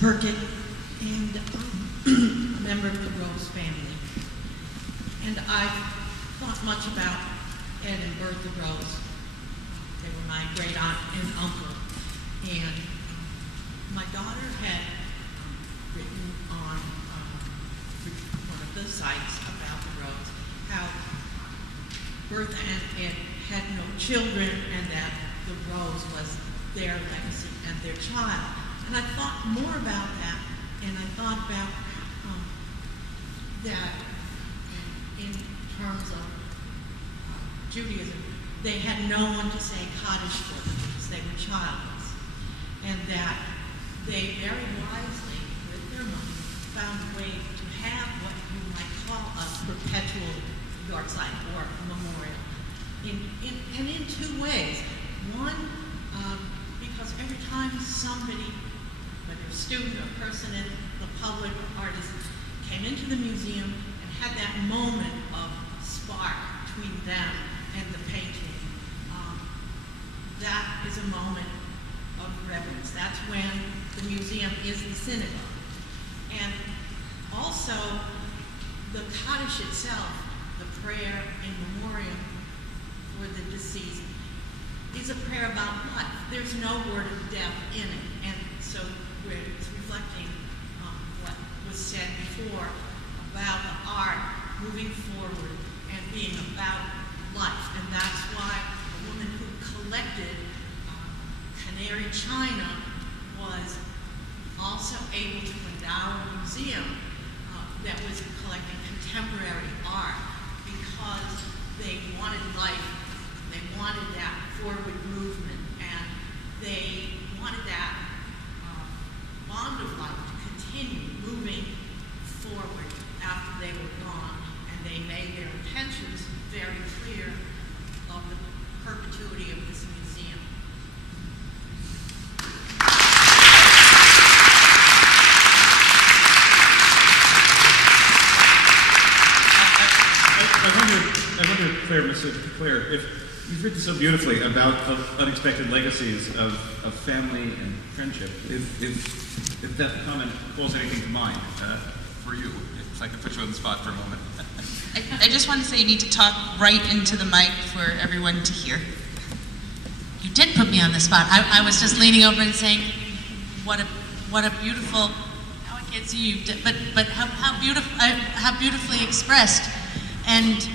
Burkett, and a member of the Rose family. And I thought much about Ed and Bertha Rose. They were my great aunt and uncle. And my daughter had written on one of the sites about the Rose how Bertha and Ed had no children and that the Rose was their legacy and their child. And I thought more about that, and I thought about that in terms of Judaism, they had no one to say Kaddish for them because they were childless, and that they very wisely, with their money, found a way to have what you might call a perpetual yahrzeit or memorial, and in two ways. One, because every time somebody, whether a student or person in the public or artist, came into the museum and had that moment of spark between them and the painting, that is a moment of reverence. That's when the museum is the synagogue. And also, the Kaddish itself, the prayer in memoriam for the deceased, is a prayer about life. There's no word of death in it. And so it's reflecting what was said before about the art moving forward and being about life. And that's why a woman who collected Canary china was also able to endow a museum that was collecting contemporary art because they wanted life, they wanted that forward movement, and they wanted that bond of life to continue moving forward after they were gone, and they made their intentions very clear of the perpetuity of this museum. I wonder, Claire, if you've written so beautifully about unexpected legacies of family and friendship, if that comment calls anything to mind for you, if I could put you on the spot for a moment. I just want to say you need to talk right into the mic for everyone to hear. You did put me on the spot. I was just leaning over and saying, what a beautiful, now I can't see you, but how beautifully expressed, and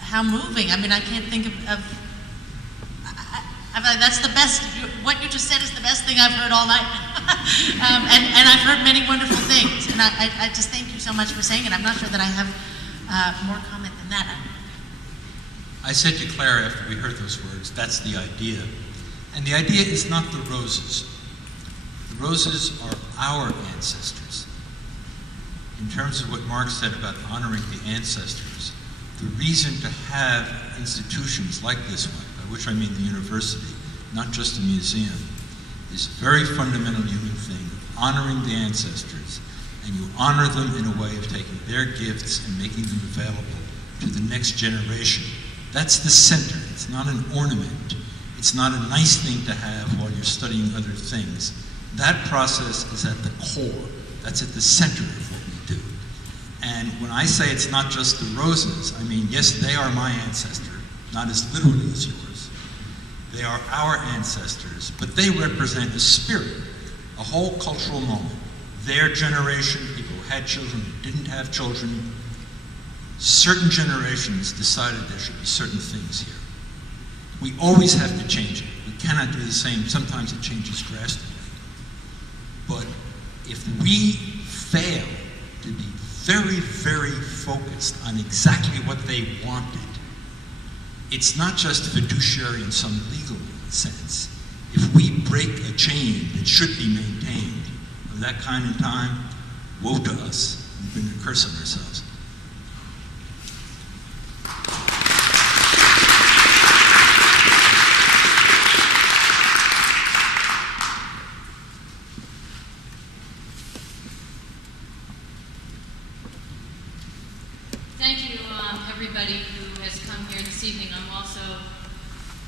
how moving. I mean, I can't think of that's the best, what you just said is the best thing I've heard all night. And I've heard many wonderful things. And I just thank you so much for saying it. I'm not sure that I have more comment than that. I said to Claire after we heard those words, that's the idea. And the idea is not the roses. The roses are our ancestors. In terms of what Mark said about honoring the ancestors, the reason to have institutions like this one, by which I mean the university, not just a museum, is a very fundamental human thing, honoring the ancestors, and you honor them in a way of taking their gifts and making them available to the next generation. That's the center. It's not an ornament. It's not a nice thing to have while you're studying other things. That process is at the core. That's at the center of what we do. And when I say it's not just the roses, I mean, yes, they are my ancestor, not as literally as yours. They are our ancestors, but they represent a spirit, a whole cultural moment. Their generation, people who had children, who didn't have children, certain generations decided there should be certain things here. We always have to change it. We cannot do the same. Sometimes it changes drastically. But if we fail to be very, very focused on exactly what they wanted, it's not just fiduciary in some legal sense. If we break a chain that should be maintained of that kind of time, woe to us. We bring a curse on ourselves. Thank you, everybody who has come here this evening. I'm also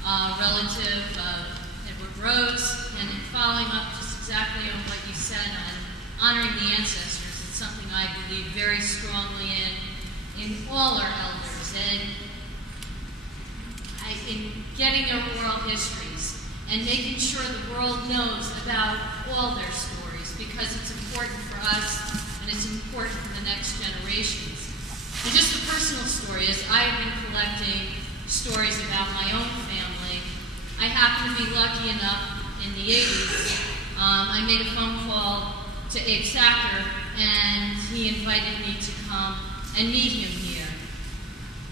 a relative of Edward Rose, and in following up just exactly on the ancestors. It's something I believe very strongly in all our elders, and in getting their oral histories and making sure the world knows about all their stories, because it's important for us and it's important for the next generations. And just a personal story is I have been collecting stories about my own family. I happen to be lucky enough in the 80s, I made a phone call to Abe Sacker, and he invited me to come and meet him here.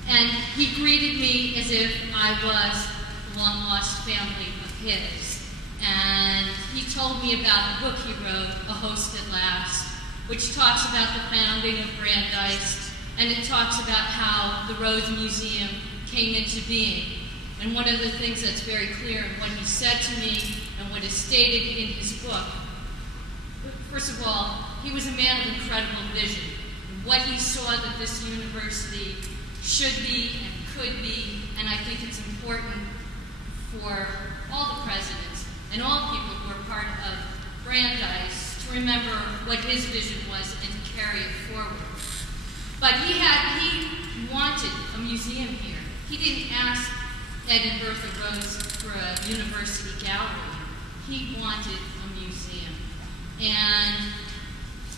And he greeted me as if I was a long-lost family of his. And he told me about a book he wrote, A Host at Last, which talks about the founding of Brandeis, and it talks about how the Rose Museum came into being. And one of the things that's very clear in what he said to me and what is stated in his book, first of all, he was a man of incredible vision. What he saw that this university should be and could be, and I think it's important for all the presidents and all people who are part of Brandeis to remember what his vision was and to carry it forward. But he wanted a museum here. He didn't ask Ed and Bertha Rose for a university gallery. He wanted a museum. And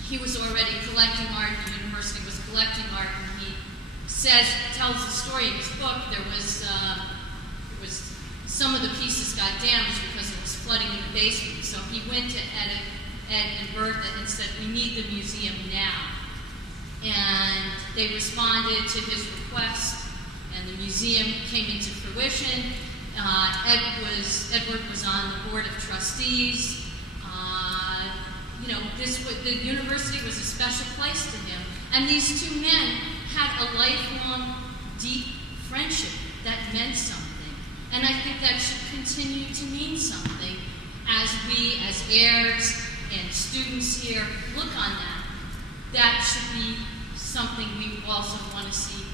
he was already collecting art. The university was collecting art, and he tells the story in his book. There was some of the pieces got damaged because there was flooding in the basement. So he went to Ed and Bertha and said, "We need the museum now." And they responded to his request, and the museum came into fruition. Edward was on the board of trustees. The university was a special place to him. And these two men had a lifelong, deep friendship that meant something. And I think that should continue to mean something as we, as heirs and students here, look on that. That should be something we also want to see